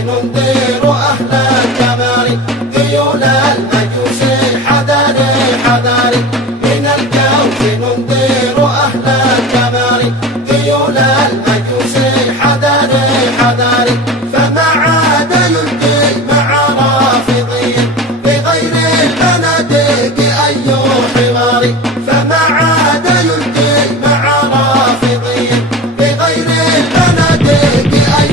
ننذر أهل الكمال ذيول المجوس حذري حذري من الكوف ننذر أهل الكمال ذيول المجوس حذري حذري فما عاد يلقي مع رافضي بغير المنادق أي حوار فما عاد يلقي مع رافضي بغير المنادق أي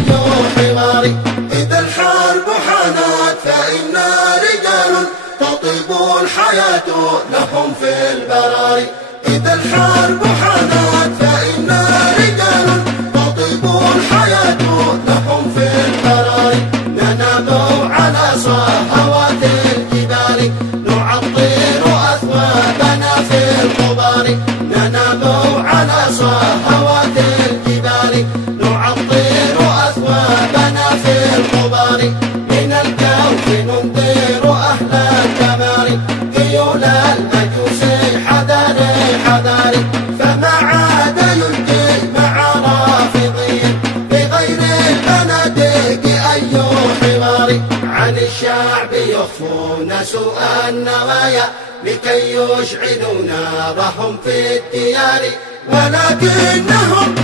حوار إذا الحرب حانت فإنا رجال تطيب الحياة لهم في البراري إذا الحرب حانت فإنا رجال تطيب الحياة لهم في البراري ننام على صهوات الجبال نعطر أثوابنا في الغبار ننام على صهوات الجبال نعطر أثوابنا في الغبار من الكوف ننذر أهل الكمال ذيول المجوس حذري حذري فما عاد يلقي مع رافضي بغير المنادق أي حوار عن الشعب يخفون سوء النوايا لكي يشعلوا نارهم في الديار ولكنهم